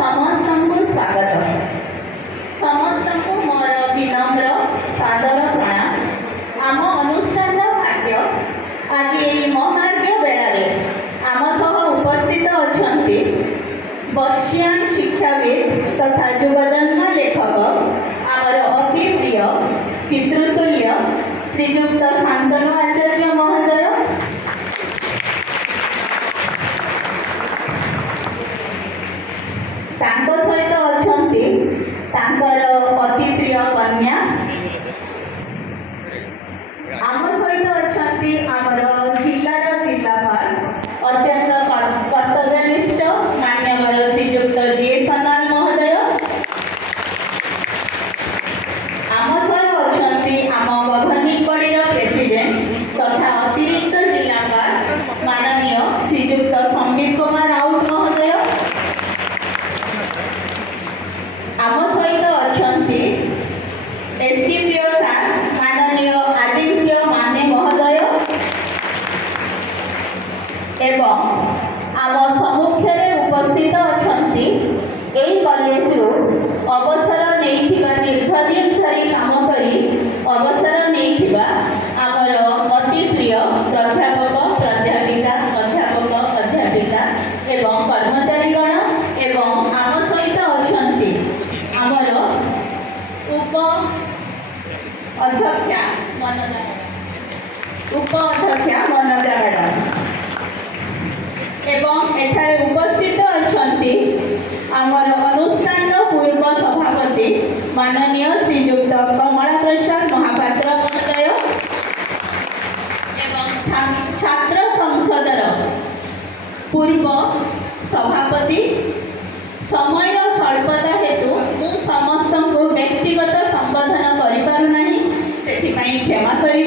ସମସ୍ତଙ୍କୁ ସ୍ୱାଗତ। ସମସ୍ତଙ୍କୁ ମୋର ବିନମ୍ର ସାଦର ପ୍ରଣାମ। ଆମ ଅନୁଷ୍ଠାନର ଭାଗ୍ୟ ଆଜି ଏହି ମହାର୍ଘ୍ୟ ବେଳାରେ ଆମ ସହ ଉପସ୍ଥିତ ଅଛନ୍ତି ବର୍ଷିୟାନ ଶିକ୍ଷାବିତ ତଥା ଯୁବଜନ୍ମ ଲେଖକ ଆମର ଅତି ପ୍ରିୟ ପିତୃତୁଲ୍ୟ ଶ୍ରୀଯୁକ୍ତ ଶାନ୍ତନୁ ଆଚାର୍ଯ୍ୟ ମହୋଦୟ, ତାଙ୍କ ସହିତ ଅଛନ୍ତି ତାଙ୍କର ଅତି ପ୍ରିୟ କନ୍ୟା, ଆମ ସହିତ ଅଛନ୍ତି ଆମର ଜିଲ୍ଲାର ଜିଲ୍ଲାପାଳ ଅତ୍ୟନ୍ତ କର୍ତ୍ତବ୍ୟନିଷ୍ଠ ମାନ୍ୟବର ଶ୍ରୀଯୁକ୍ତ ଜି ସନାଲ ମହୋଦୟ, ଆମ ସହ ଅଛନ୍ତି ଆମ ଗଭର୍ଣ୍ଣିଂ ବଡିର ପ୍ରେସିଡେଣ୍ଟ ତଥା ଅତିରିକ୍ତ ଜିଲ୍ଲାପାଳ ମାନନୀୟ ଶ୍ରୀଯୁକ୍ତ ସମ୍ବିତ କୁମାର ରାଉତ ମହୋଦୟ, ଆମ ସହିତ ଅଛନ୍ତି ଏସଡିପିଓ ସାର୍ ମାନନୀୟ ଆଜିଙ୍କ୍ୟ ମାନେ ମହୋଦୟ ଏବଂ ଆମ ସମ୍ମୁଖରେ ଉପସ୍ଥିତ ଅଛନ୍ତି ଏହି କଲେଜରୁ ଅବସର ନେଇଥିବା ଦୀର୍ଘଦିନ ଧରି କାମ କରି ଅବସର ନେଇଥିବା ଆମର ଅତି ପ୍ରିୟ ପ୍ରାଧ୍ୟାପକ ପ୍ରାଧ୍ୟାପିକା ଅଧ୍ୟାପକ ଅଧ୍ୟାପିକା ଏବଂ କର୍ମଚାରୀଗଣ ଏବଂ ଆମ ସହିତ ଅଛନ୍ତି ଆମର ଉପ ଅଧ୍ୟକ୍ଷା ମନୋଜା ମ୍ୟାଡ଼ାମ ଏବଂ ଏଠାରେ ଉପସ୍ଥିତ ଅଛନ୍ତି ଆମର ଅନୁଷ୍ଠାନର ପୂର୍ବ ସଭାପତି ମାନନୀୟ ଶ୍ରୀଯୁକ୍ତ କମଳା ପ୍ରସାଦ ମହାପାତ୍ର ମହୋଦୟ ଏବଂ ଛାତ୍ର ସଂସଦର ପୂର୍ବ ସଭାପତି। ସମୟର ସ୍ୱଳ୍ପତା ହେତୁ ମୁଁ ସମସ୍ତଙ୍କୁ ବ୍ୟକ୍ତିଗତ ସମ୍ବୋଧନ କରିପାରୁନାହିଁ, ସେଥିପାଇଁ କ୍ଷମା କରି